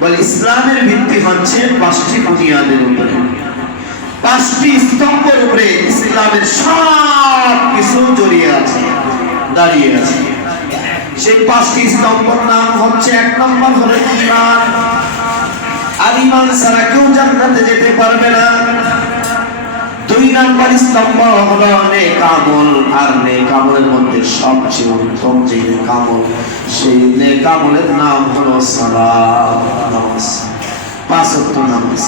বলে ইসলামের ভিত্তি হচ্ছে 5টি বুনিয়াদের উপরে, 5টি স্তম্ভের উপরে ইসলামের সব কিছু জড়িয়ে আছে, দাঁড়িয়ে আছে। সেই 5টি স্তম্ভের নাম হচ্ছে, 1 নম্বর হলো ঈমান। আর ঈমান ছাড়া কেউ জান্নাতে যেতে পারবে না। 2 নম্বর স্তম্ভ হলো নেক আমল। আর নেক আমলের মধ্যে সবচেয়ে উত্তম যে নেক আমল, সেই নেক আমলের নাম হলো সালাত, নামাজ, 5 ওয়াক্ত নামাজ।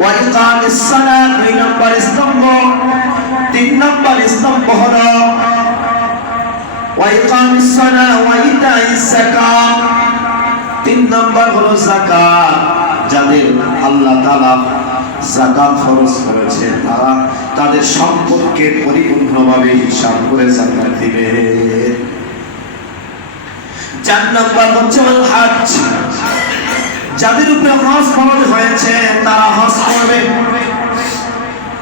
ওয়া ইকামিস সালাত 2 নম্বর স্তম্ভ। 3 নম্বর স্তম্ভ হলো ওয়া ইকামিস সালাত ওয়া ইতাইস যাকাত। 3 নম্বর হলো যাকাত। যাদের আল্লাহ তাআলা যাকাত ফরজ করেছে তারা তাদের সম্পদকে পরিপূর্ণভাবে হিসাব করে যাকাত দিবে। 4 নম্বর হচ্ছে হজ। যাদের উপরে হজ ফরজ হয়েছে তারা হজ করবে।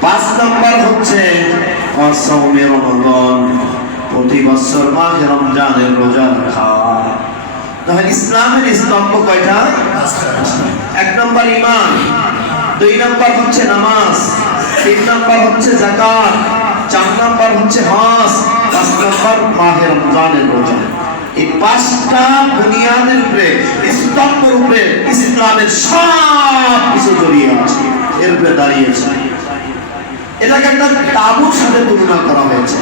5 নম্বর হচ্ছে সাওমে রমাদান, প্রতি বছর মাহে রমজানের রোজা রাখা। তাহলে ইসলামের স্তম্ভ কয়টা? 1 নম্বর ঈমান, 2 নম্বর হচ্ছে নামাজ, 3 নম্বর হচ্ছে যাকাত, 4 নম্বর হচ্ছে হজ, 5 নম্বর মাহে রমজানের রোজা। এই 5টা বুনিয়াদের উপরে, স্তম্ভের উপরে ইসলামের সব কিছু জড়িয়ে আছে, এর উপরে দাঁড়িয়েছে। এটাকে একটা তাবুর সাথে তুলনা করা হয়েছে।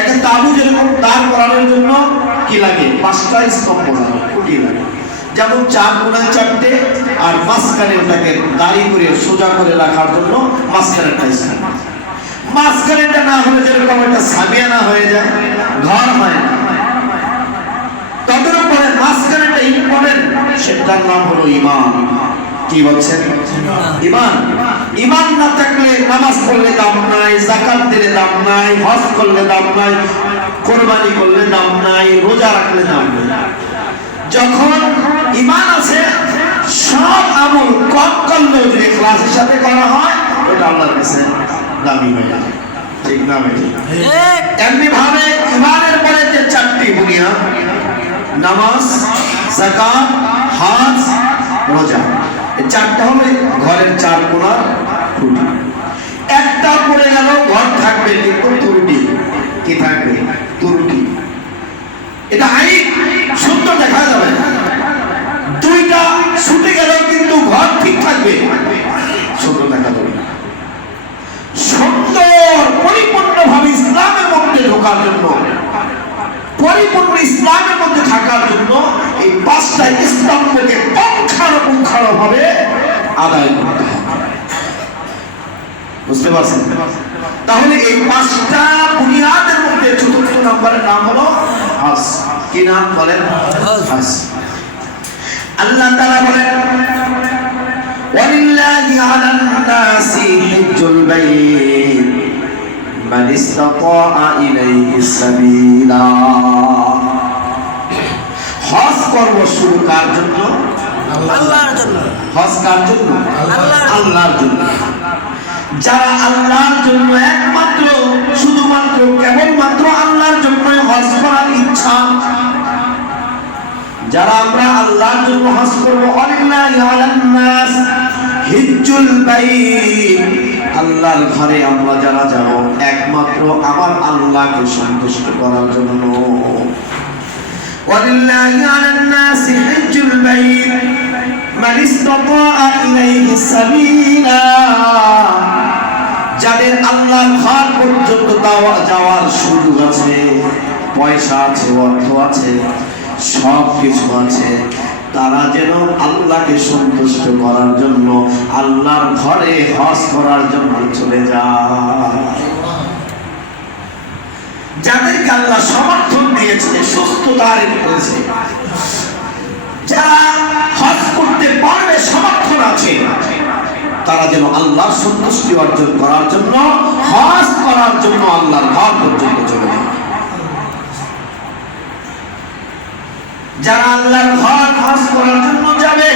একটা তাবু যেরকম দাঁড় করানোর জন্য কি লাগে? 5টা স্তম্ভ লাগে, খুঁটি লাগে। যেমন 4 কোণায় 4টে, আর মাঝখানে ওটাকে দাঁড়ি করে সোজা করে রাখার জন্য মাঝখানে একটা স্থান। মাঝখানেটা না হলে যেরকম একটা সামিয়ানা হয়ে যায়, ঘর হয় না। তাদের উপরে মাঝখানেটা ইম্পর্টেন্ট, সেটার নাম হলো ঈমান। কি বলছেন? ঈমান। ঈমান না থাকলে নামাজ পড়লে দাম নাই, যাকাত দিলে দাম নাই, হজ করলে দাম নাই, কুরবানি করলে দাম নাই, রোজা রাখলে দাম নাই। যখন ঈমান আছে, সব আমল কম করলেও যদি ইখলাসের সাথে করা হয়, ওটা আল্লাহর কাছে দামি হয়ে যায়। ঠিক না বেঠিক? এমনি ভাবে ঈমানের পরে যে 4টি বুনিয়াদ, নামাজ, যাকাত, হজ, রোজা, এই 4টা হলো ঘরের 4 কোণার খুঁটি। একটা পড়ে গেল, ঘর থাকবে কিন্তু ত্রুটি। কি থাকবে? ত্রুটি। এটা হাইট সুন্দর দেখা যাবে। 2টা ছুটে গেল কিন্তু ঘর ঠিক থাকবে, সুন্দর দেখা যাবে। সুন্দর পরিপূর্ণভাবে ইসলামের মধ্যে ঢোকার জন্য, পরিপূর্ণ ইসলামের মধ্যে থাকার জন্য এই 5টা স্তম্ভকে পুঙ্খানুপুঙ্খানুভাবে আদায় করতে হবে। বুঝতে পারছেন? তাহলে এই 5টা বুনিয়াদের মধ্যে 4th নম্বরের নাম হলো হজ। কি নাম বলেন? হজ। আল্লাহ তাআলা বলেন, ওয়ালিল্লাহি আলান নাসি হিজ্জুল বাইত মান ইসতাতা ইলাইহি সাবিলা। হজ করব শুরু কার জন্য? আল্লাহর জন্য। হজ কার জন্য? আল্লাহর জন্য। যারা আল্লাহর জন্য একমাত্র, শুধুমাত্র, কেবলমাত্র আল্লাহর জন্য হজ করার ইচ্ছা, যারা আমরা আল্লাহর জন্য হজ করব, ওয়ালিল্লাহি আলান নাস হিজ্জুল বাইত, আল্লাহর ঘরে আমরা যারা যাব একমাত্র আমার আল্লাহকে সন্তুষ্ট করার জন্য। ওয়ালিল্লাহি আলান নাস হিজ্জুল বাইত মান ইসতাতা ইলাইহি সাবিলা, যাদের আল্লাহর ঘর পর্যন্ত যাওয়ার সুযোগ আছে, পয়সা আছে, অর্থ আছে, সব কিছু আছে, তারা যেন আল্লাহকে সন্তুষ্ট করার জন্য আল্লাহর ঘরে হজ করার জন্য চলে যায়। যাদেরকে আল্লাহ সমর্থন দিয়েছে, সুস্থতা দিয়েছে, যারা হজ করতে পারবে, সমর্থন আছে, তারা যেন আল্লাহর সন্তুষ্টি অর্জন করার জন্য, হজ করার জন্য আল্লাহর ঘর পর্যন্ত চলে যায়। যারা আল্লাহর ঘর হজ করার জন্য যাবে,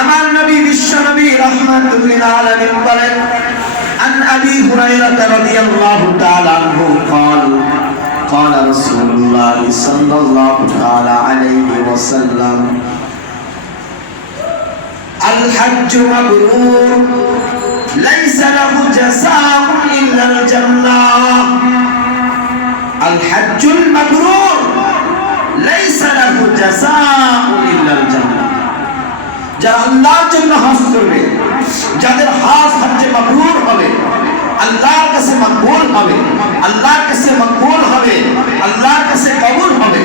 আমার নবী বিশ্ব নবী রাহমাতুল লিল আলামিন বলেন, আন আবি হুরায়রা রাদিয়াল্লাহু তাআলা আনহু قال قال رسول الله صلى الله تعالى عليه وسلم الحج مبرور ليس له جزاء إلا الجنة الحج المبرور ليس له جزاء إلا الجنة যারা আল্লাহর জন্য হজ করবে যাদের হজ্জে মাবরুর হবে আল্লাহর কাছে মকবুল হবে আল্লাহর কাছে মকবুল হবে আল্লাহর কাছে কবুল হবে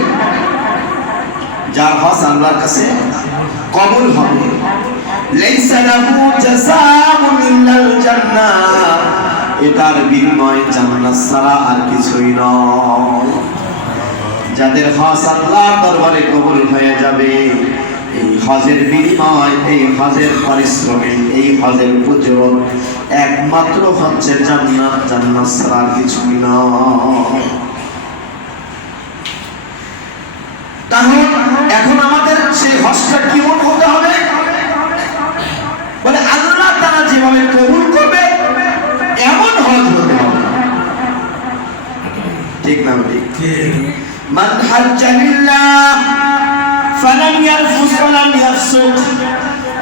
যার হজ আল্লাহর কাছে কবুল হবে লাইসা লাহু জাযাউন ইল্লাল জান্নাহ এটার বিনিময়ে জান্নাত ছাড়া আর কিছুই নয় যাদের হজ আল্লাহর দরবারে কবুল হয়ে যাবে এই হজের বিনিময় এই হজের পারিশ্রমিক এই হজের উজরত একমাত্র হচ্ছে জান্নাত জান্নাত ছাড়া আর কিছুই নয় তাহলে এখন আমাদের সেই হজটা কেমন হতে হবে বলে আল্লাহ তাআলা যেভাবে কবুল করবে এমন হজ হতে হবে ঠিক না ঠিক মান হাজ্জা লিল্লাহ ফালাম ইয়ারফুস ওয়ালাম ইয়াফসুক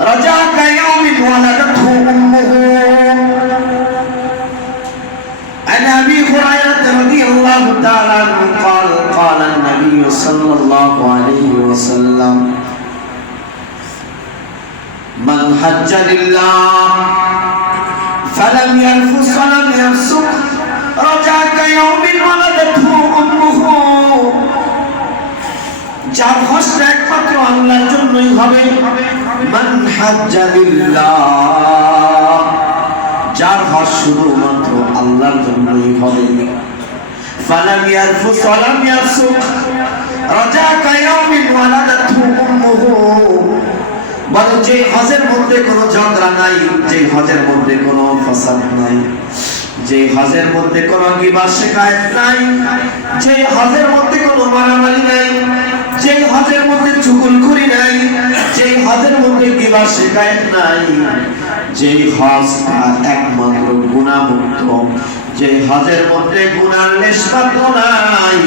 রাজা কায়াউমিন ওয়ালাদাতহু উম্মুহু عن أبي هريرة رضي الله تعالى عنه قال قال النبي صلى الله عليه وسلم من حج لله فلم يرفث ولم يفسق رجع كيوم ولدته أمه যার হজটা একমাত্র আল্লাহর জন্যই হবে মান হাজ্জা লিল্লাহ যার হজ শুধুমাত্র আল্লাহর জন্যই হবে ফালাম ইয়ারফুস ওয়ালাম ইয়াফসুক রাজা কায়াউমিন ওয়ালাদাতহু উম্মুহু বলে যে হজের মধ্যে কোনো ঝগড়া নাই যে হজের মধ্যে কোনো ফাসাদ নাই যে হজের মধ্যে কোনো গীবা শিকায়েত নাই যে হজের মধ্যে কোনো মারামারি নাই যে হজের মধ্যে চুগলখড়ি নাই যে হজের মধ্যে গীবা শিকায়েত নাই যে হজ একমাত্র গুনাহমুক্ত যে হজের মধ্যে গুনার লেশমাত্র নাই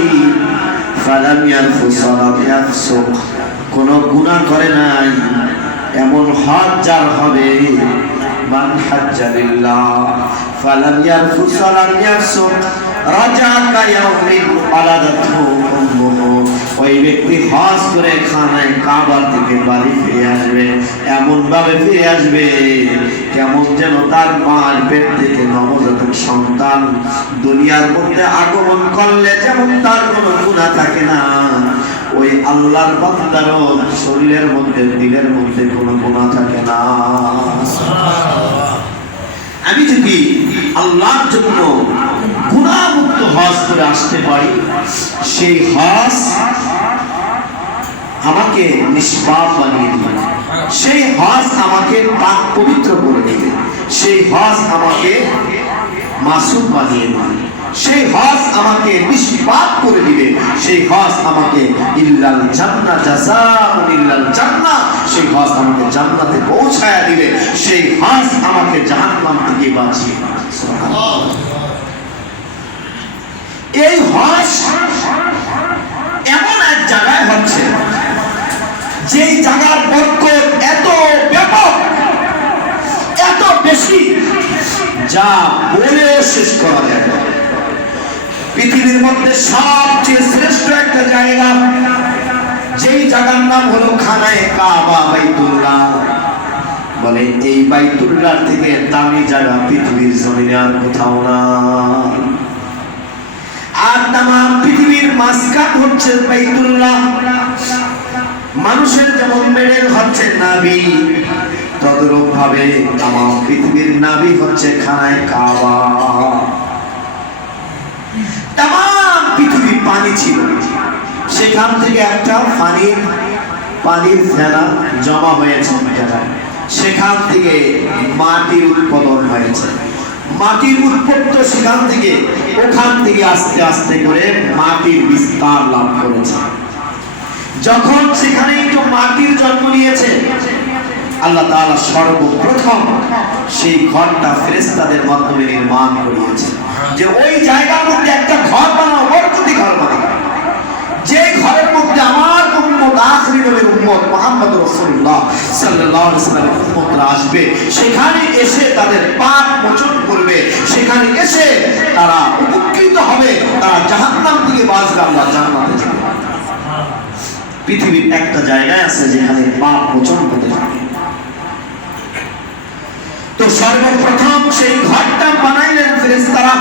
ফালাম ইয়ারফুস ওয়ালাম ইয়াফসুক কোনো গুনাহ করে নাই এমন হজ যার হবে মান হাজ্জা লিল্লাহ ফালাম ইয়ারফুস ওয়ালাম ইয়াফসুক রাজা কায়াউমিন ওয়ালাদাতহু উম্মুহু ওই ব্যক্তি হজ করে খানায় কাবা থেকে বাড়ি ফিরে আসবে এমন ভাবে ফিরে আসবে কেমন যেন তার মার পেট থেকে নবজাতক সন্তান দুনিয়ার মধ্যে আগমন করলে যেমন তার কোনো গুনাহ থাকে না ওই আল্লাহর বান্দারও শরীরের মধ্যে দিলের মধ্যে কোনো গুনাহ থাকে না আমি যদি আল্লাহর জন্য গুনাহমুক্ত হজ করে আসতে পারি সেই হজ আমাকে নিষ্পাপ বানিয়ে দিবে সেই হজ আমাকে পাক পবিত্র করে দিবে সেই হজ আমাকে মাসুম বানিয়ে দিবে সেই হজ আমাকে নিষ্পাপ করে দিবে সেই হজ আমাকে ইল্লাল জান্নাহ জাযাউন ইল্লাল জান্নাহ সেই হজ আমাকে জান্নাতে পৌঁছায়া দিবে সেই হজ আমাকে জাহান্নাম থেকে বাঁচিয়ে সুবহানাল্লাহ এই হজ এমন এক জায়গায় হচ্ছে যেই জায়গার বরকত এত ব্যাপক এত বেশি যা বলেও শেষ করা যায় না পৃথিবীর মধ্যে সবচেয়ে শ্রেষ্ঠ একটা জায়গা যেই জায়গার নাম হলো খানায়ে কাবা বাইতুল্লাহ বলে এই বাইতুল্লাহ থেকে দামি জায়গা পৃথিবীর জমিনে আর কোথাও না আর তামাম পৃথিবীর মাঝখান হচ্ছে বাইতুল্লাহ মানুষের যেমন মেডেল হচ্ছে নাভি তদ্রূপ ভাবে তামাম পৃথিবীর নাভি হচ্ছে খানায়ে কাবা তামাম পৃথিবী পানি ছিল সেখান থেকে একটা পানির ফেনা জমা হয়েছে সেখান থেকে মাটির উৎপাদন হয়েছে মাটির উৎপত্তি সেখান থেকে ওখান থেকে আস্তে আস্তে করে মাটির বিস্তার লাভ করেছে যখন সেখানে একটু মাটির জন্ম নিয়েছে আল্লাহ তাআলা সর্বপ্রথম সেই ঘরটা ফেরেশতাদের মাধ্যমে নির্মাণ করিয়েছে যে ওই জায়গার মধ্যে একটা ঘর বানাও বরকতি ঘর বানাও যে ঘরের মধ্যে আমার উম্মত আখিরি নবীর উম্মত মুহাম্মদ রাসূলুল্লাহ সাল্লাল্লাহু আলাইহি ওয়াসাল্লামের উম্মতরা আসবে, সেখানে এসে তাদের পাপ মোচন করবে, সেখানে এসে তারা উপকৃত হবে, তারা জাহান্নাম থেকে বাঁচবে, আল্লাহ জান্নাতে যাবে। পৃথিবীর একটা জায়গায় আছে যেখানে পাপ মোচন হতে থাকে। তো সর্বপ্রথম সেই ঘরটা বানাইলেন ফেরেশতারা।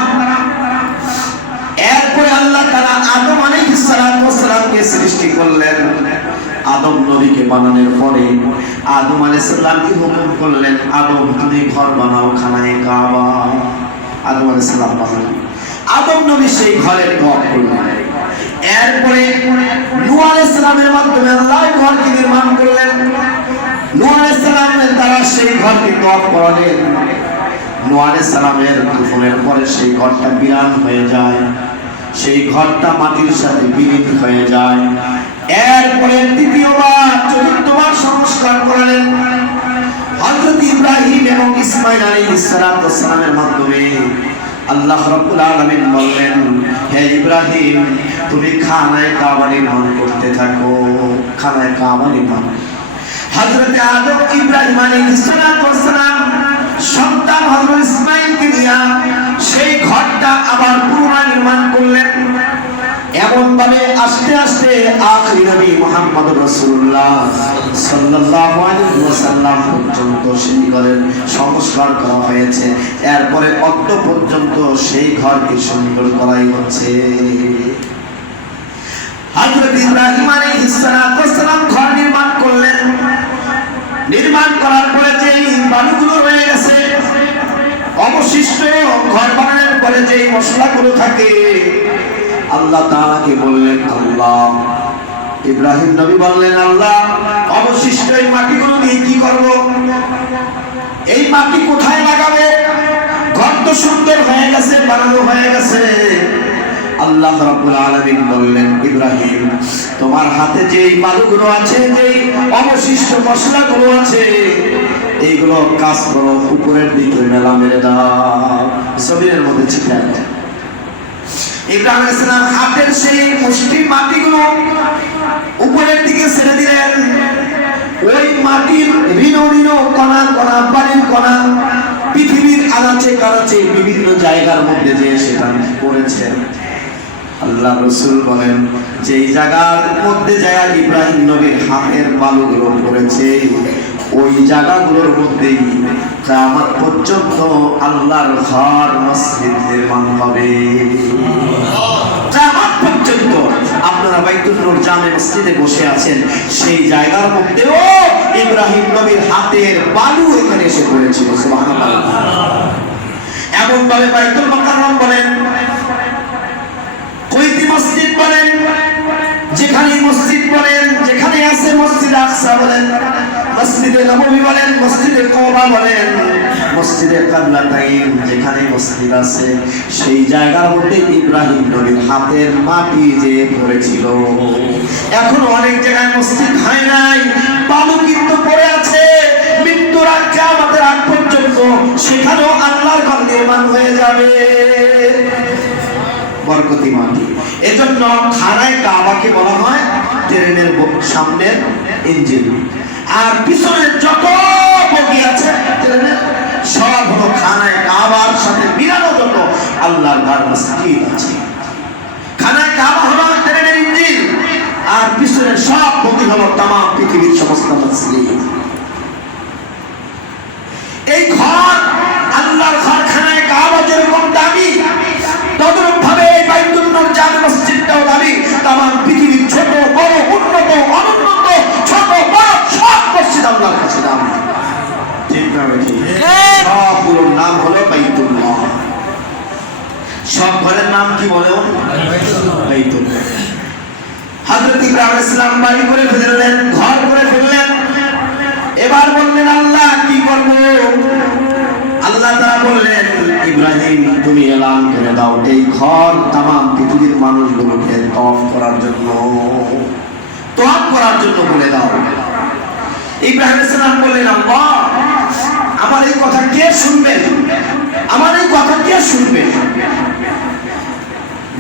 এরপরে আল্লাহ তাআলা আদম আলাইহিস সালামকে সৃষ্টি করলেন। আদম নবীকে বানানোর পরে আদম আলাইহিস সালামকে হুকুম করলেন, আদম তুমি ঘর বানাও খানায়ে কাবা। আদম আলাইহিস সালাম বানালেন, আদম নবী সেই ঘরের দোয়া করলেন। এরপরে নূহ আলাইহিস সালামের মাধ্যমে আল্লাহ ঘরকে নির্মাণ করলেন। নূহ আলাইহিস সালামের দ্বারা সেই ঘরকে দোয়া করালেন। নূহ আলাইহিস সালামের তুফানের পরে সেই ঘরটা বিরান হয়ে যায়, সেই ঘরটা মাটির সাথে বিলীন হয়ে যায়। এরপরে তৃতীয়বার চতুর্থবার সংস্কার করলেন হযরত ইব্রাহিম এবং ইসমাঈল আলাইহিস সালামের মাধ্যমে। আল্লাহ রাব্বুল আলামিন বললেন, হে ইব্রাহিম তুমি খানায়ে কাবা নির্মাণ করতে থাকো, খানায়ে কাবা নির্মাণ। হযরত আদম ইব্রাহিম আলাইহিস সালাম সন্তান হযরত ইসমাঈলকে নিয়ে সেই ঘরটা আবার পুনরায় নির্মাণ করলেন। এমন ভাবে আস্তে আস্তে আখিরি নবী মুহাম্মদ রাসূলুল্লাহ সাল্লাল্লাহু আলাইহি ওয়াসাল্লাম পর্যন্ত সেই ঘরের সংস্কার করা হয়েছে। এরপরে অদ্য পর্যন্ত সেই ঘরকে সুন্দর করাই হচ্ছে। হযরত ইব্রাহিম আলাইহিস সালাম ঘর নির্মাণ করলেন। নির্মাণ করার পরে যে বালুগুলো রয়ে গেছে, অবশিষ্ট ঘর বানানোর পরে যে মশলাগুলো থাকে, আল্লাহ তাআলাকে বললেন, আল্লাহ, ইব্রাহিম নবী বললেন, আল্লাহ অবশিষ্ট এই মাটিগুলো দিয়ে কি করব? এই মাটি কোথায় লাগাবে? ঘর তো সুন্দর হয়ে গেছে, বানানো হয়ে গেছে। আল্লাহ রাব্বুল আলামিন বললেন, ইব্রাহিম তোমার হাতে যেই বালুগুলো আছে, যেই অবশিষ্ট মশলাগুলো আছে, এইগুলো কাজ করো, উপরের দিকে মেলা মেরে দাও, জমিনের মধ্যে ছিটায় দাও। ইব্রাহিম আলাইহিস সালাম হাতের সেই মুষ্টি মাটিগুলো উপরের দিকে ছেড়ে দিলেন। ওই মাটির ঋণ কণা কণা, পানির কণা পৃথিবীর আনাচে কানাচে বিভিন্ন জায়গার মধ্যে যে সেটা পড়েছে। আল্লাহ রাসূল বলেন, যেই জায়গার মধ্যে যায় ইব্রাহিম নবীর হাতের বালুগুলো পড়েছে, ওই জায়গাগুলোর মধ্যেই কিয়ামত পর্যন্ত আল্লাহর ঘর মসজিদ নির্মাণ হবে। কিয়ামত পর্যন্ত আপনারা বাইতুল নূর জামে মসজিদে বসে আছেন, সেই জায়গার মধ্যেও ইব্রাহিম নবীর হাতের বালু এখানে এসে পড়েছিল। সুবহানাল্লাহ। এমন ভাবে বাইতুল মুকাররম বলেন, কয়টি মসজিদ বলেন, যেখানে মসজিদ বলেন, যেখানে আছে মসজিদ আকসা বলেন, মসজিদে নববী বলেন, মসজিদে কুবা বলেন, মসজিদে কিবলাতাইন, যেখানে মসজিদ আছে সেই জায়গার মধ্যে ইব্রাহিম নবীর হাতের মাটি যে পড়েছিল। এখন অনেক জায়গায় মসজিদ হয় নাই, বালু কিন্তু পড়ে আছে। মৃত্যুর আগ কিয়ামতের আগ পর্যন্ত সেখানেও আল্লাহর ঘর নির্মাণ হয়ে যাবে, বরকতি মাটি। এজন্য খানায়ে কাবাকে বলা হয় ট্রেনের সামনের ইঞ্জিন, আর পিছনের যত বগি আছে ট্রেনের সব হলো খানায়ে কাবার সাথে মিলানো যত আল্লাহর ঘর মসজিদ আছে। খানায়ে কাবা হলো ট্রেনের ইঞ্জিন, আর পিছনের সব বগি হলো তামাম পৃথিবীর সমস্ত মসজিদ। এই ঘর আল্লাহর ঘর খানায়ে কাবা যেরকম দামি, তদরূপ ভাবে বাইতুল নূর জামে মসজিদটাও দামি। তামাম পৃথিবীর ছোট বড়, উন্নত অনুন্নত, ছোট বড় সব মসজিদ আল্লাহর কাছে দামি। ঠিক না? সব পুরো নাম হলো বাইতুল্লাহ। সব ঘরের নাম কি বলে? বাইতুল্লাহ। হযরত ইব্রাহিম আলাইহিস সালাম বাড়ি করে ফেললেন, ঘর করে ফেললেন। এবার বললেন, আল্লাহ কি করব? আল্লাহ তাআলা বললেন, ইব্রাহিম তুমি এলান করে দাও, এই ঘর তামাম পৃথিবীর মানুষগুলোকে তওয়াফ করার জন্য বলে দাও। ইব্রাহিম আলাইহিস সালাম বললেন, আল্লাহ আমার এই কথা কে শুনবে? আমার এই কথা কে শুনবে?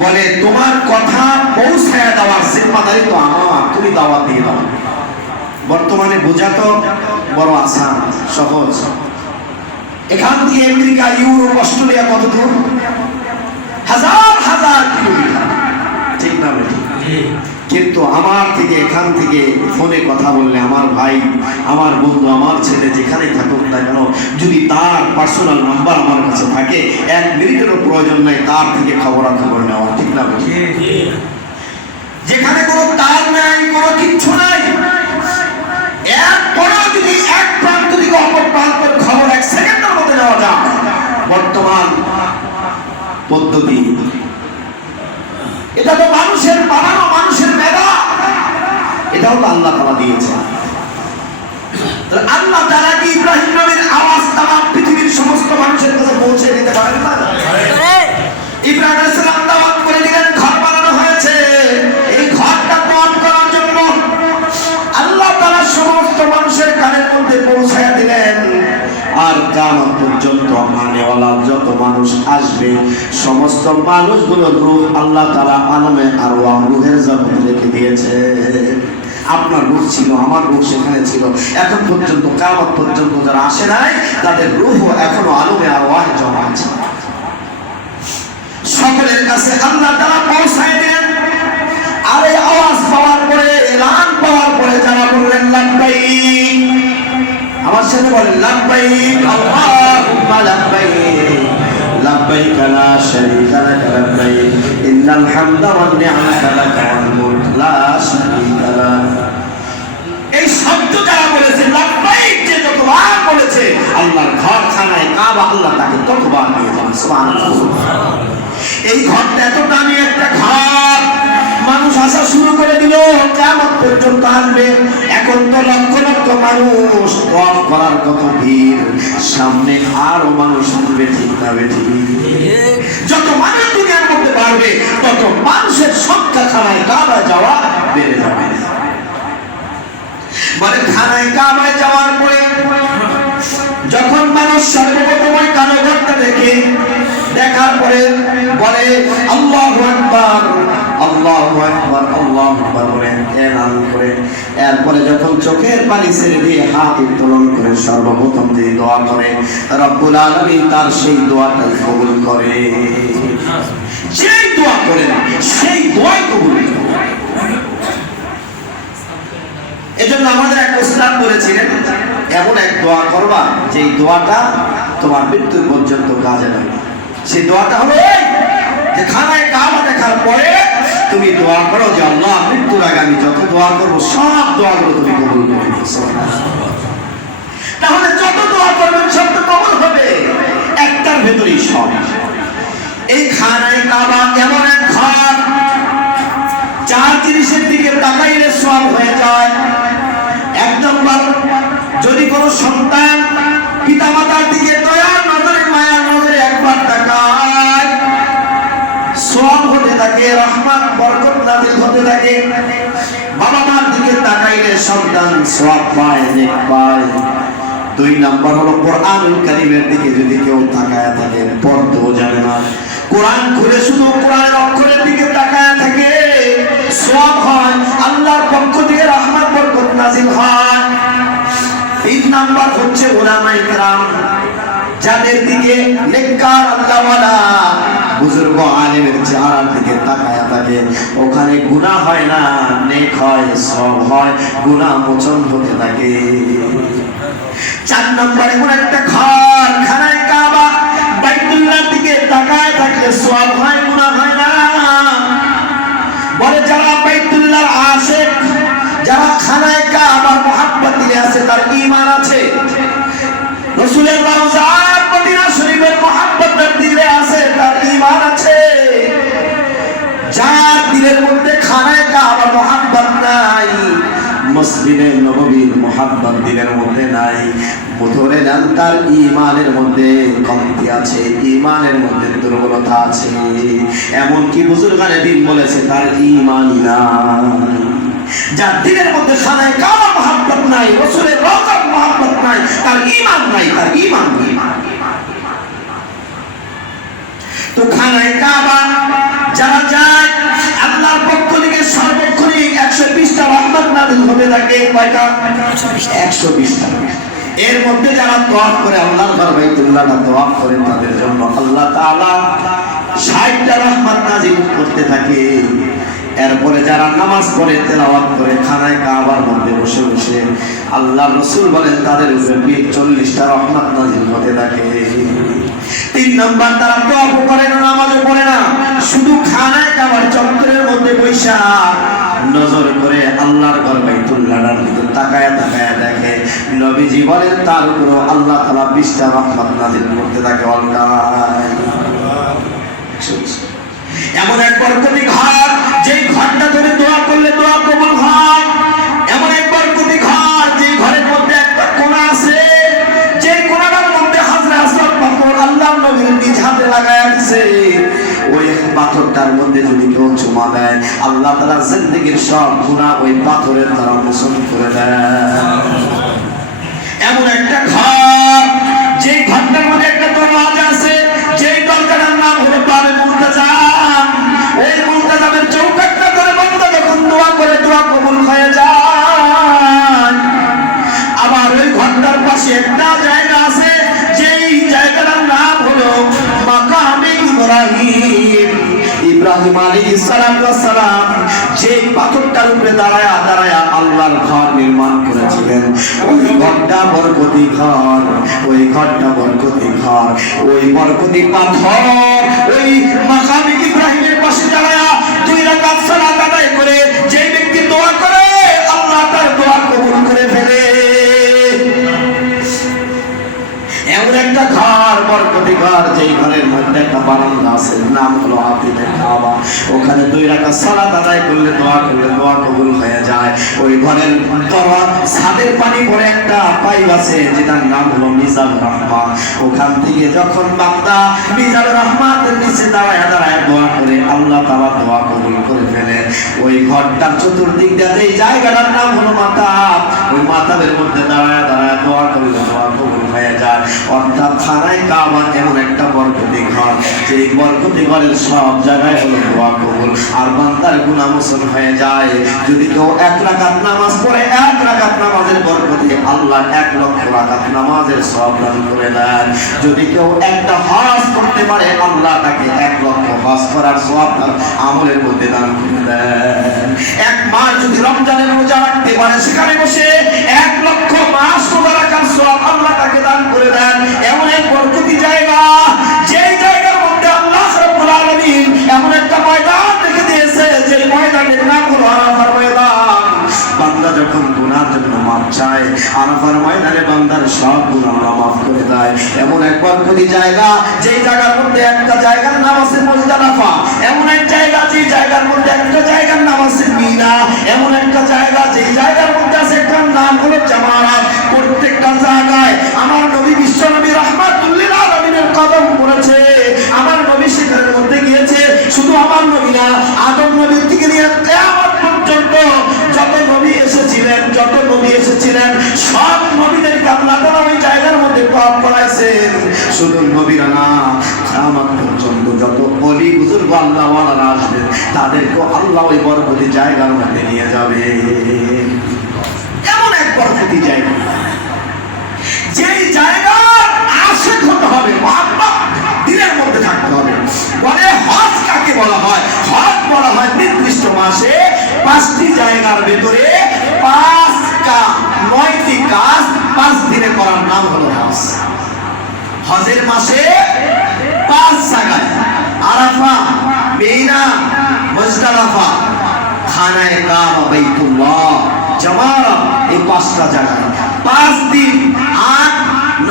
বলে তোমার কথা পৌঁছায় দেওয়ার জিম্মাদারি তো আমার, তুমি দাওয়াত দিয়ে দাও। বর্তমানে বোঝা তো বড় আসান, সহজ। এখান থেকে আমেরিকা, ইউরোপ, অস্ট্রেলিয়া কত দূর? হাজার হাজার কিলোমিটার, ঠিক না? কিন্তু আমার থেকে, এখান থেকে ফোনে কথা বললে আমার ভাই, আমার বন্ধু, আমার ছেলে যেখানে থাকুক না কেন, যদি তার পার্সোনাল নাম্বার আমার কাছে থাকে, 1 মিনিটেরও প্রয়োজন নাই তার থেকে খবরাখবর নেওয়া, ঠিক না? যেখানে কোনো তার নাই, কোনো কিচ্ছু নাই, এরপরেও যদি এক প্রান্ত থেকে অপর প্রান্তের খবর 1 সেকেন্ডের মধ্যে নেওয়া যায়, বর্তমান পদ্ধতি। এটা তো মানুষের বানানো, মানুষের মেধা, এটাও তো আল্লাহ তাআলা দিয়েছে। আল্লাহ তাআলা কি ইব্রাহিম নবীর আওয়াজ তামাম পৃথিবীর সমস্ত মানুষের কাছে পৌঁছে দিতে পারেন না? ইব্রাহিম আলাইহিস সালাম দাওয়াত করে দিলেন, ঘর বানানো হয়েছে, এই ঘরটা তৈরি করার জন্য আল্লাহ তাআলা সমস্ত মানুষের কানের মধ্যে পৌঁছায়া দিলেন। আর কিয়ামত পর্যন্ত মানেওয়ালা যত মানুষ আসবে, সমস্ত মানুষগুলোর রূহ আল্লাহ তাআলা আলমে আরওয়াহ, রূহের জগতে রেখে দিয়েছে। আপনার রূহ ছিল, আমার রূহ সেখানে ছিল। এখন পর্যন্ত কিয়ামত পর্যন্ত যারা আসে নাই, তাদের রূহ এখনো আলমে আরওয়াহে জমা আছে। সকলের কাছে আল্লাহ তাআলা পৌঁছায় দেন। আর এই আওয়াজ পাওয়ার পরে, এলান পাওয়ার পরে যারা বললেন লাব্বাইক, আমার সাথে বলেন লাব্বাইক আল্লাহুম্মা লাব্বাইক, লাব্বাইক লা শারীকা লাক লাব্বাইক, ইন্নাল হামদা ওয়ান নি'মাতা লাক ওয়াল মুলক লা শারীকা লাক। এই শব্দ যারা বলেছে, লাব্বাইক যে যতবার বলেছে, আল্লাহর ঘর খানায় কাবা আল্লাহ তাকে ততবার নিয়ে যান। সুবহানাল্লাহ। এই ঘরটা এত দামি একটা ঘর, মানুষ আসা শুরু করে দিল, কিয়ামত পর্যন্ত আসবে। এখন তো লক্ষ লক্ষ মানুষ, ওয়াজ করার কত ভিড়, সামনে আরো মানুষ আসবে, ঠিক না? যত মানুষ দুনিয়ার মধ্যে বাড়বে, তত মানুষের সংখ্যা খানায় কাবায় যাওয়া বেড়ে যাবে। মানে খানায় কাবায় যাওয়ার পরে যখন মানুষ সর্বপ্রথম ওই কালো ঘরটা দেখে, দেখার পরে বলে আল্লাহু আকবার, আল্লাহু আকবার, আল্লাহু আকবার বলে এলান করে, এরপরে যখন চোখের পানি ছেড়ে দিয়ে হাত উত্তোলন করে সর্বপ্রথম যে দোয়া করে, রব্বুল আলামিন তার সেই দোয়াটাই কবুল করে। যেই দোয়া করেন সেই দোয়াই কবুল করে। এজন্য আমাদের এক উস্তাদ বলেছিলেন, এমন এক দোয়া করবা যেই দোয়াটা তোমার মৃত্যু পর্যন্ত কাজে লাগে। সেই দোয়াটা হলো যে খানায় কাবা দেখার পরে তুমি দোয়া করো যে আল্লাহ, মৃত্যুর আগে আমি যত দোয়া করবো সব দোয়াগুলো তুমি কবুল করে দিও। তাহলে যত দোয়া করবেন সব তো কবুল হবে, একটার ভেতরেই সব। এই খানায় কাবা এমন এক ঘর, 4 জিনিসের দিকে তাকাইলে সওয়াব হয়ে যায়। এক নম্বর, যদি কোনো সন্তান পিতামাতার দিকে দয়ার নজরে, মায়ার নজরে একবার তাকায়, সওয়াব হতে থাকে, রহমত বরকত নাযিল হতে থাকে। বাবা মার দিকে তাকাইলে সন্তান সওয়াব পায়, নেক পায়। 2 নম্বর হলো কোরআনুল কারীমের দিকে যদি কেউ তাকায় থাকে, পড়তেও জানে না, কোরআন খুলে শুধু কোরআনের অক্ষরের দিকে তাকায় থাকে, সওয়াব হয়, আল্লাহর পক্ষ থেকে রহমত বরকত নাযিল হয়। 3 নাম্বার হচ্ছে উলামায়ে কেরাম, যাদের দিকে নেককার আল্লাহওয়ালা বুজুর্গ আলেমের চেহারার দিকে তাকায় থাকে, ওখানে গুনাহ হয় না, নেক হয়, সওয়াব হয়, গুনাহ মোচন হতে থাকে। 4 নম্বরে কোন একটা ঘর, খানায় কাবা, বাইতুল্লাহর দিকে তাকায় থাকলে সওয়াব হয়, গুনাহ হয় না। বলে যারা বাইতুল্লাহর আশিক, যারা খানায় কাবার মুহাব্বত দিলে আছে, তার ঈমান আছে। রাসূলের রওজা মদিনা শরীফের মুহাব্বত দিলে আছে, তার ঈমান আছে। যার দিলের মধ্যে খানায় কাবার মুহাব্বত নাই, মসজিদে নববীর মুহাব্বত দিলের মধ্যে নাই, ধরে নেন তার ঈমানের মধ্যে কমতি আছে, ঈমানের মধ্যে দুর্বলতা আছে। এমনকি বুজুর্গানে দিন বলেছে তার ঈমানই নাই। যার দিলের মধ্যে খানায় কাবা মুহাব্বত নাই, রাসূলের রওজার মুহাব্বত নাই, তার ঈমান নাই, তার ঈমান নাই। তো খানায় কাবা যারা রহমত নাযিল হতে থাকে কয়টা? 120টা। এর মধ্যে যারা তওয়াফ করে আল্লাহর ঘর বাইতুল্লাহটা তওয়াফ করে তাদের জন্য আল্লাহ তাআলা 60টা রহমত নাযিল করতে থাকে। এরপরে যারা নামাজ পড়ে তেলাওয়াত করে খানায় কাবার মধ্যে বসে বসে আল্লাহ রাসূল বলেন তাদের উপরে 40টা রহমত নাযিল হতে থাকে। 3 নাম্বার তারা তওয়াফ করে না, নামাজও পড়ে না, শুধু খানায় কাবার চক্করের মধ্যে বৈশা নজর করে আল্লাহর ঘর বাইতুল্লাহর দিকে তাকায়া তাকায়া দেখে। নবীজি বলেন তার উপর আল্লাহ তাআলা 20টা রহমত নাযিল করতে থাকে। এমন এক বরকতি ঘর, যেই ঘরটা ধরে দোয়া করলে দোয়া কবুল হয়। এমন এক বরকতি ঘর, যেই ঘরের মধ্যে একটা কোণা আছে, যেই কোণাটার মধ্যে হাজরে আসওয়াদ পাথর আল্লাহর নবীর নিজ হাতে লাগায়া দিয়েছে। ওই পাথরটার মধ্যে যদি কেউ চুমা দেয় আল্লাহ তাআলা জিন্দেগীর সব গুনাহ ওই পাথরের দ্বারা মোচন করে দেয়। এমন একটা ঘর, যেই ঘরটার মধ্যে একটা দরজা আছে, যেই দরজাটার নাম হলো বাবে মুলতাজাম। ওই মুলতাজামের চৌকাঠটা করে বান্দা যখন দোয়া করে দোয়া কবুল হয়ে যায়। আবার ওই ঘরটার পাশে একটা জায়গা আছে, যেই জায়গাটার নাম হলো মাকামে ইব্রাহিম। ইব্রাহিম আলাইহিস সালাম যে পাথরটার উপরে দাঁড়ায়া দাঁড়ায়া আল্লাহর ঘর নির্মাণ করেছিলেন, ওই ঘরটা বরকতি ঘর, ওই ঘরটা বরকতি ঘর। ওই বরকতি পাথর ওই মাকামে ইব্রাহিমের পাশে দাঁড়ায়া 2 রাকাত সালাত আদায় করে যে ব্যক্তি দোয়া করে আল্লাহ তার দোয়া কবুল করে ফেলে। এমন একটা ঘর, বরকতি ঘর, যেই ঘরের মধ্যে একটা বারান্দা আছে, নাম হলো আতিফে কাবা। ওখানে 2 রাকাত সালাত আদায় করলে দোয়া কবুল হয়ে যায়। ওই ঘরের ছাদের পানি পড়ে একটা পাইপ আছে, যেটার নাম হলো মিজানুর রহমান। ওখান থেকে যখন বান্দা মিজানুর রহমানের নিচে দাঁড়ায় দাঁড়ায় দোয়া করে আল্লাহ তাআলা দোয়া কবুল করে ফেলে। ওই ঘরটার চতুর্দিক দিয়ে এই জায়গাটার নাম হলো মাতাব। ওই মাতাবের মধ্যে দাঁড়ায় দাঁড়ায় দোয়া করলে দোয়া কবুল হয়ে যায়। অর্থাৎ খানায় কাবা এমন একটা বরকতি ঘর, যে বরকতি ঘরের সব জায়গায় হলো দোয়া কবুল আর বান্দার গুনাহ মোচন হয়ে যায়। যদি কেউ 1 রাকাত নামাজ পড়ে, 1 রাকাত নামাজের বরকতে আল্লাহ 1 লক্ষ রাকাত নামাজের সওয়াব দান করে দেন। যদি কেউ একটা হজ করতে পারে আল্লাহ তাকে 1 লক্ষ হজ করার সওয়াব তার আমলের মধ্যে দান করে দেন। 1 মাস যদি রমজানের রোজা রাখতে পারে, সেখানে বসে 1 লক্ষ মাস রোজা রাখার সওয়াব আল্লাহ তাকে দান করে দেন। এমন এক বরকতি জায়গা, যেই জায়গার মধ্যে আল্লাহ রাব্বুল আলামিন এমন একটা ময়দান রেখে দিয়েছে, যে ময়দানের নাম হলো আরাফার ময়দান। বান্দা যখন গুনার জন্য মাপ চায়, আরাফার ময়দানে বান্দার সব গুনাহ মাফ করে দেয়। এমন এক বরকতি জায়গা, যেই জায়গার মধ্যে একটা জায়গার নাম আছে মুজদালিফা। এমন এক জায়গা, যেই জায়গার মধ্যে একটা জায়গার নাম আছে মিনা। এমন একটা জায়গা, যেই জায়গার মধ্যে আছে একটা নাম হলো জামারাত। প্রত্যেকটা জায়গায় আমার নবী বিশ্ব নবী রাহমাতুল লিল আলামিনের কদম পড়েছে। আমার নবী সেখানের মধ্যে গিয়েছে। শুধু আমার নবী না, আদম নবীর থেকে নিয়ে কিয়ামত পর্যন্ত যত নবী এসেছিলেন সব নবীদেরকে আল্লাহ তাআলা ওই জায়গার মধ্যে তওয়াফ করাইছেন। শুধু নবীরা না, কিয়ামত পর্যন্ত যত ওলি বুজুর্গ আল্লাহ ওয়ালারা আসবেন তাদেরকে আল্লাহ ওই বরকতি জায়গার মধ্যে নিয়ে যাবে। এমন এক বরকতি জায়গা, যেই জায়গা আশিক হতে হবে, মহব্বত দিলের মধ্যে থাকতে হবে। বলে হজ কাকে বলা হয়? হজ বলা হয় নির্দিষ্ট মাসে 5টি জায়গার ভেতরে 9টি কাজ 5 দিনে করার নাম হলো হজ। হজের মাসে 5 জায়গায়, আরাফা, মিনা, মুজদালিফা, খানায়ে কাবা, বাইতুল্লাহ, জামারা, এই 5টা জায়গায় 5 দিন, 8,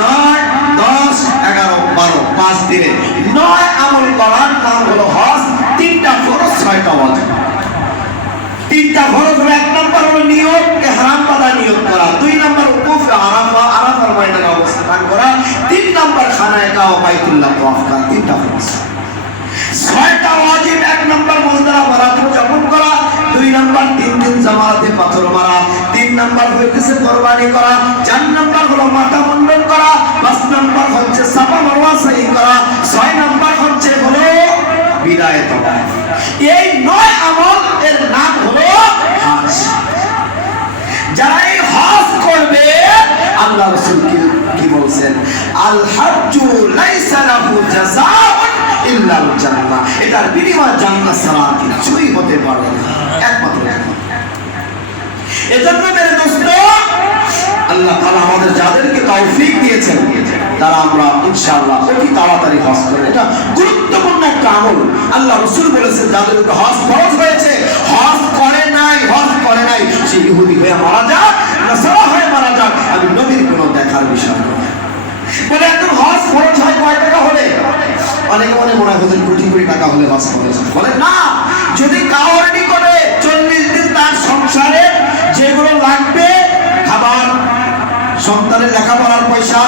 9, 10, 11, 12, 5 দিনে 9 আমল করার নাম হলো হজ। 3টা ফরজ, 6টা ওয়াজিব। 3টা ফরজ হলো, 1 নম্বর হলো নিয়ত, ইহরাম বাঁধা নিয়ত করা। 2 নম্বর উকুফ আরাফা, আরাফার ময়দানে অবস্থান করা। 3 নম্বর খানায়ে কাবা, বাইতুল্লাহ তওয়াফ করা। 3টা ফরজ। 6টা ওয়াজিব। 1 নম্বর মুজদালিফা রাত উদযাপন করা। 2 নম্বর 3 দিন জামাতে পাথর মারা। 3 নম্বর হইতেছে কুরবানি করা। 4 নম্বর হলো মাথা মুন্ডন করা। 5 নম্বর হচ্ছে সাফা মারওয়া সাই করা। 6 নম্বর হচ্ছে হলো বিদায় তওয়াফ। এই 9 আমল এর নাম হলো হজ। যারা এই হজ করবে, আল্লাহ রাসূল কি বলছেন? আল হাজ্জু লাইসা লাহু জাযাউন ইল্লাল জান্নাহ, এটার বিনিময় জান্নাত ছাড়া কিছুই হতে পারে না, একমাত্র জান্নাত। এজন্য মেরে দোস্ত, আল্লাহ তাআলা আমাদের যাদেরকে তৌফিক দিয়েছেন তারা আমরা ইনশাআল্লাহ অতি তাড়াতাড়ি হজ করব। এটা গুরুত্বপূর্ণ একটা আমল। আল্লাহ রাসূল বলেছেন যাদের উপর হজ ফরজ হয়েছে, হজ করে নাই সে ইহুদি হয়ে মারা যাক, নাসারা হয়ে মারা যাক, আমি নবীর কোনো দেখার বিষয় নয়। বলে এখন হজ ফরজ হয় কয় টাকা হলে? অনেকে মনে হয় কোটি কোটি টাকা হলে হজ ফরজ। বলে না, যদি কাউর নিকটে 40 দিন তার সংসারে যেগুলো লাগবে, খাবার, সন্তানের লেখাপড়ার পয়সা,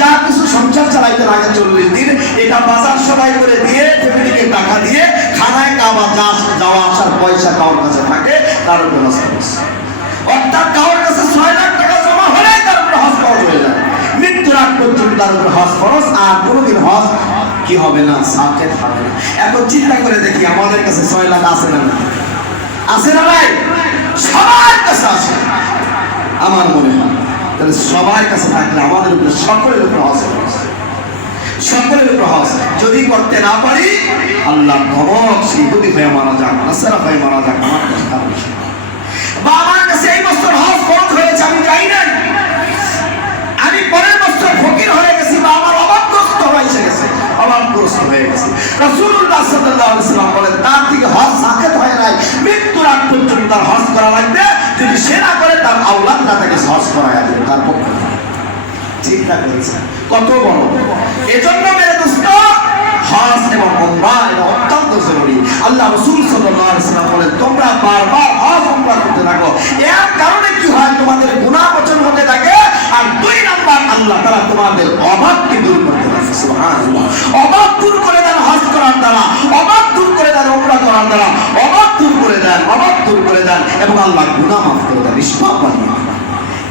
যা কিছু সংসার চালাইতে লাগে 40 দিন, এটা বাজার সবাই করে দিয়ে, ফ্যামিলিকে টাকা দিয়ে, খানায় কাবা যাওয়া আসার পয়সা কাউর কাছে থাকে, তার উপর হজ ফরজ। অর্থাৎ কাউর কাছে 6 লাখ টাকা জমা হলে তার উপর হজ ফরজ হয়ে যায়। মৃত্যুর আগ পর্যন্ত তার উপর হজ ফরজ, আর কোনোদিন হজ কি হবে না, সাকেত হবে না। এখন চিন্তা করে দেখি আমাদের কাছে 6 লাখ আছে না? আছে না ভাই? সবার কাছে আছে। আমার মনে হয় তাহলে সবার কাছে থাকলে আমাদের উপরে সকলের উপর হজ ফরজ, সকলের উপর হজ। যদি করতে না পারি, আল্লাহ ধমক, সেই ইহুদি হয়ে মারা যাক, নাসারা হয়ে মারা যাক, আমার দেখার বিষয়। বা আমার কাছে এই বছর হজ ফরজ হয়েছে, আমি যাই নাই, আমি পরের বছর ফকির হয়ে গেছি, বা আমার অভাবগ্রস্ত হয়ে গেছে, অভাবগ্রস্ত হয়ে গেছে, রাসূলুল্লাহ সাল্লাল্লাহু আলাইহি ওয়াসাল্লাম বলেন তার থেকে হজ সাকেত হয় নাই, মৃত্যুর আগ পর্যন্ত তার হজ করা লাগবে। যদি সে না করে, তার আওলাদরা তাকে হজ করায় দেবে তার পক্ষে। চিন্তা করেছেন কত বড়। এজন্য মেরে দোস্ত, হজ এবং উমরা এটা অত্যন্ত জরুরি। আল্লাহ রাসূল সাল্লাল্লাহু আলাইহি ওয়াসাল্লাম বলেন তোমরা বারবার হজ উমরা করতে থাকো, এর কারণে কি হয়? তোমাদের গুনাহ মোচন হতে থাকে, আর 2 নাম্বার আল্লাহ তাআলা তোমাদের অভাবকে দূর করতে থাকে। সুবহানাল্লাহ। অভাব দূর করে দেন হজ করার দ্বারা, অভাব দূর করে দেন উমরা করার দ্বারা, অভাব দূর করে দেন এবং আল্লাহ গুনাহ মাফ করে দেন, নিষ্পাপ বানিয়ে দেন।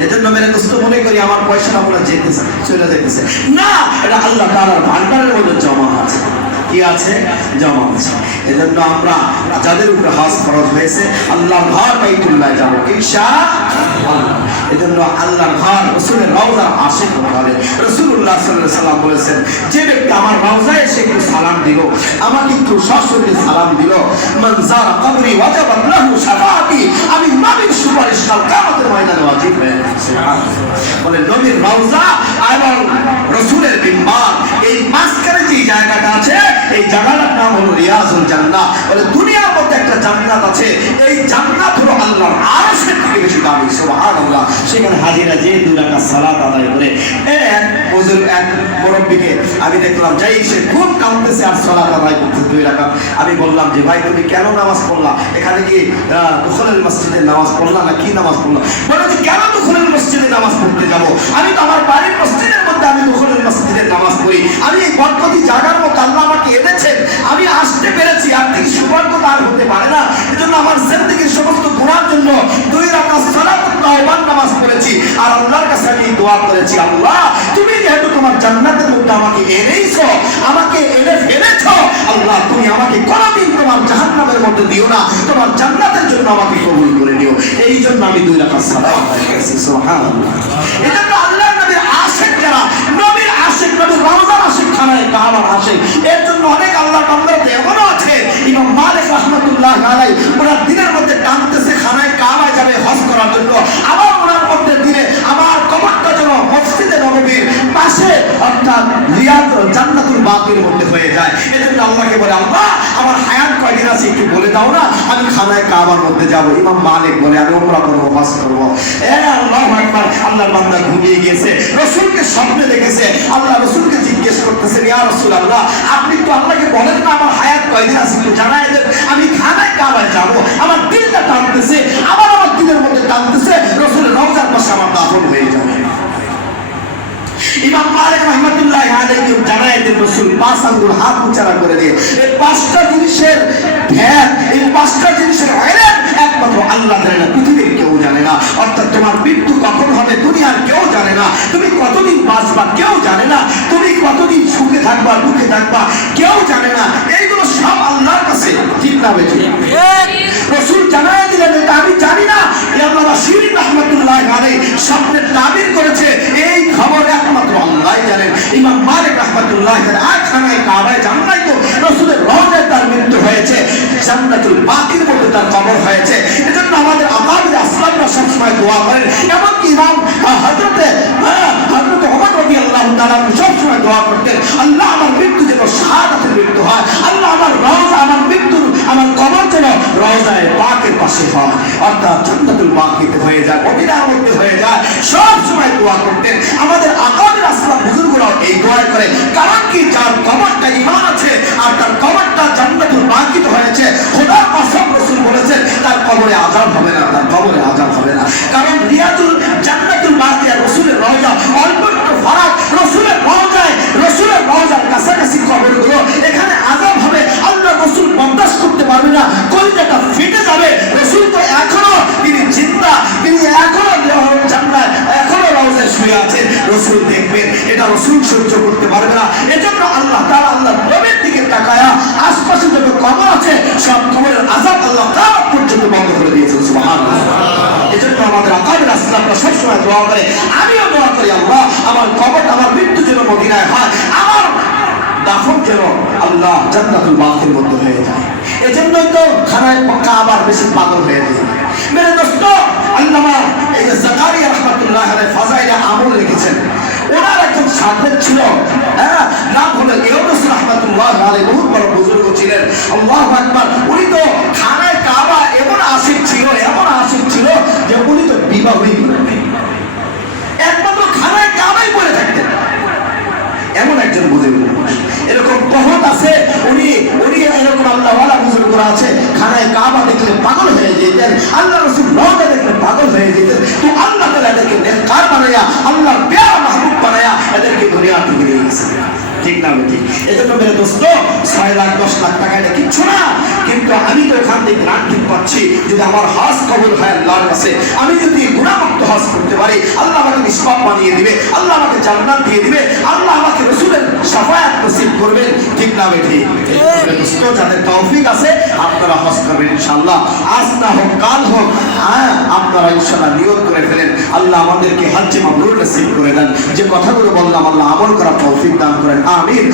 এজন্য মেরে দোস্ত মনে করি আমার পয়সাটা বলে যেতেছে, চলে যেতেছে না, এটা আল্লাহ তাআলার ভান্ডারের মধ্যে জমা আছে। কি আছে? জমা আছে। এজন্য আমরা যাদের উপরে হজ ফরজ হয়েছে, আল্লাহর ঘর বাইতুল্লাহ যাব ইনশাআল্লাহ। এজন্য আল্লাহর ঘর, রাসূলের রওজার আশিক হতে হবে। রাসূলুল্লাহ সাল্লাল্লাহু আলাইহি ওয়াসাল্লাম বলেছেন, যে ব্যক্তি আমার রওজায় এসে একটু সালাম দিল, আমাকে একটু সশরীরে সালাম দিল, মান যারা কবরি ওয়াজাবাত লাহু শাফাআতি, আমি নবীর সুপারিশ কাল কিয়ামতের ময়দানে ওয়াজিব হয়ে গেছে। সুবহানাল্লাহ। বলে নবীর রওজা এবং রাসূলের মিম্বার, এই মাঝখানে যে জায়গাটা আছে, এই জায়গাটার নাম হলো রিয়াজুল জান্নাহ। বলে দুনিয়ার মধ্যে একটা জান্নাত আছে, এই জান্নাত হলো আল্লাহর আরশের থেকে বেশি দামি। সুবহানাল্লাহ। সেখানে হাজিরা যে 2 রাকাত সালাত আদায় করে, এক মুরব্বিকে আমি দেখলাম যাই সে খুব কাঁদতেছে আর সালাত আদায় করতে 2 রাকাত। আমি বললাম যে ভাই তুমি কেন নামাজ পড়লা? এখানে কি দুখুলুল মসজিদে নামাজ পড়লা না কি নামাজ পড়লা? বলে যে কেন দুখুলুল মসজিদে নামাজ পড়তে যাব? আমি তো আমার বাড়ির মসজিদের মধ্যে আমি দুখুলুল মসজিদে নামাজ পড়ি। আমি এই বরকতি জায়গার মধ্যে আল্লাহ আমাকে এনেছেন, আমি আসতে পেরেছি, আর থেকে সৌভাগ্য তার হতে পারে না। এজন্য আমার জিন্দেগীর সমস্ত গুনার জন্য 2 রাকাত সালাতুত তাওবার নামাজ পড়েছি, আর আল্লাহর কাছে আমি দোয়া করেছি, আল্লাহ তুমি যেহেতু তোমার জান্নাতের মধ্যে আমাকে এনেছো, আমাকে এনে ফেলেছো, আল্লাহ তুমি আমাকে কোনদিন তোমার জাহান্নামের মধ্যে দিও না, তোমার জান্নাতের জন্য আমাকে কবুল করে নিও। এই জন্য আমি 2 রাকাত সালাত আদায় করেছি। সুবহানাল্লাহ। এজন্য আল্লাহর নবীর আশিক যারা, নবীর আশিক, নবীর রওজার আশিক, খানায়ে কাবার আশিক, এর জন্য অনেক আল্লাহর বান্দারা এমনও আছে, ইমাম মালিক রাহমাতুল্লাহ আলাইহি ওরা দিনের মধ্যে টানতেছে খানায়ে কাবায় যাবে হজ করার জন্য, আবার ওনার মধ্যে দিনে আমার কবরটা যেন মসজিদে নববীর পাশে অর্থাৎ রিয়াদ জান্নাতুল বাকির মধ্যে হয়ে যায়। এজন্য আল্লাহকে বলে, আল্লাহ আমার হায়াত কয়দিন আছে একটু বলে দাও না, আমি খানায়ে কাবার মধ্যে যাব। ইমাম মালিক বলে আমি উমরা করব, হজ করব। আল্লাহু আকবার। আল্লাহর বান্দা ঘুমিয়ে গেছে, রাসূলকে স্বপ্নে দেখেছে, আল্লাহ রাসূলকে জিজ্ঞেস করতেছেন, ইয়া রাসূলুল্লাহ আপনি তো আল্লাহকে বলেন না আমার হায়াত কয়দিন আছে একটু জানাই দেন, আমি খানায়ে কাবায় যাব, আমার দিলটা টানতেছে, আবার আমার দিলের মধ্যে টানতেছে রাসূলের রওজার পাশে আমার দাফন হয়ে যাবে। ইমাম মালিক রাহমাতুল্লাহ আলাইহি জানায় দেন, রাসূল 5 আঙ্গুল হাত উঁচা করে দিয়ে এই 5টা জিনিসের ভেদ, এই 5টা জিনিসের ইলম একমাত্র আল্লাহ জানে না, পৃথিবীর কেউ জানে না। অর্থাৎ তোমার মৃত্যু কখন হবে দুনিয়ার কেউ জানে না, তুমি কতদিন বাঁচবা কেউ জানে না, তুমি কতদিন সুখে থাকবা দুঃখে থাকবা কেউ জানে না, এইগুলো সব আল্লাহর কাছে। ঠিক না বেঠিক? রাসূল জানায় দিলেন এটা আমি জানি না। ইমাম শিরীন রাহমাতুল্লাহ আলাইহি স্বপ্নের তাবির করেছে, এই খবর একমাত্র আল্লাহই জানেন। ইমাম মালিক রাহমাতুল্লাহ আলাইহি খানায় কাবায় জান্নাত তো রাসূলের রওজায় তার মৃত্যু হয়েছে, জান্নাতুল বাকির মধ্যে তার কবর হয়েছে। এজন্য আমাদের আকাবির আসলামরা সবসময় দোয়া করেন, এমনকি ইমাম হযরতে ওমর রাদিয়াল্লাহু তাআলা সবসময় দোয়া করতেন, আল্লাহ আমার মৃত্যু যেন শাহাদাতের মৃত্যু হয়, আল্লাহ আমার রওজা, আমার মৃত্যু, আমার কবর যেন রওজায়ে পাকের পাশে হয়, অর্থাৎ জান্নাতুল বাকিতে হয়ে যায়, মদিনার মধ্যে হয়ে যায়। সব সময় দোয়া করতেন। আমাদের আকাবির আসলাম বুজুর্গরাও এই দোয়া করে, কারণ কি যার কবরটা ঈমান আছে আর তার কবরটা জান্নাতুল বাকিতে হয়েছে, খোদার কসম রাসূল বলেছেন তার কবরে আযাব হবে না, তার কবরে আযাব হবে না। কারণ রিয়াদুল জান্নাতুল বাকি আর রাসূলের রওজা অল্প একটু ফারাক। রাসূলের রওজার কাছাকাছি কবরগুলো, এখানে আযাব হবে, আল্লাহ রাসূল বরদাশত করতে পারবে না, কলিজাটা ফেটে যাবে। রাসূল তো এখনো তিনি জিন্দা, তিনি এখনো জান্নাত, এখনো রওজায় শুয়ে আছেন, রাসূল দেখবেন, এটা রাসূল সহ্য করতে পারবে না। এজন্য আল্লাহ তাআলা আল্লাহর নবীর দিকে তাকায়া আশপাশে যত কবর আছে সব কবরের আযাব আল্লাহ কিয়ামত পর্যন্ত বন্ধ করে দিয়েছেন। সুবহানাল্লাহ। এজন্য আমাদের আকাবির আসলামরা সবসময় দোয়া করে, আমিও দোয়া করি, আল্লাহ আমার কবর, আমার মৃত্যু যেন মদিনায় হয়, আমার দাফন যেন আল্লাহ জান্নাতুল বাকির মধ্যে হয়ে যায়। এজন্যই তো খানায় কাবার বেশি পাগল হয়ে যায়। মেরে দোস্ত, আল্লামা জাকারিয়া রাহমাতুল্লাহ আলাইহি ফাজাইলে আমল লিখেছেন, ওনার একজন শাগির্দ ছিল, নাম হলো ইউনুস রাহমাতুল্লাহ আলাইহি, বহুত বড় বুজুর্গ ছিলেন। আল্লাহু আকবার। উনি তো খানায় কাবা এমন আশিক ছিল যে উনি তো বিবাহই একমাত্র খানায় কাবায় পড়ে থাকতেন, এমন একজন বুজুর্গ। এরকম বহুত আছে, উনি এরকম আল্লাহওয়ালা বুজুর্গরা আছে, খানায় কাবা দেখলে পাগল হয়ে যেতেন, আল্লাহ রাসূল রওজা দেখলে পাগল হয়ে যেতেন। তো আল্লাহ তাআলা এদেরকে নেককার বানায়া, আল্লাহর প্যারা মাহবুব বানায়া এদেরকে দুনিয়া থেকে নিয়ে গেছে। ঠিক না ঠিক? এজন্য মেরে দোস্ত, 6 লাখ 10 লাখ টাকা এটা কিচ্ছু না, কিন্তু আমি তো এখান থেকে গ্রান্টি পাচ্ছি, যদি আমার হজ কবুল হয় আল্লাহর কাছে, আমি যদি গুনাহমুক্ত হজ করতে পারি, আল্লাহ আমাকে নিষ্পাপ বানিয়ে দিবে, আল্লাহ আমাকে জান্নাত দিয়ে দিবে, আল্লাহ আমাকে রাসূলের শাফায়াত নসিব করবেন। ঠিক না ঠিক? মেরে দোস্ত, যাদের তৌফিক আছে আপনারা হজ করবেন ইনশাআল্লাহ, আজ না হোক কাল হোক, আপনারা ইনশাআল্লাহ নিয়ত করে ফেলেন, আল্লাহ আমাদেরকে হজ্জে মাবরুর নসিব করে দেন। যে কথাগুলো বললাম আল্লাহ আমল করার তৌফিক দান করেন, আমিন।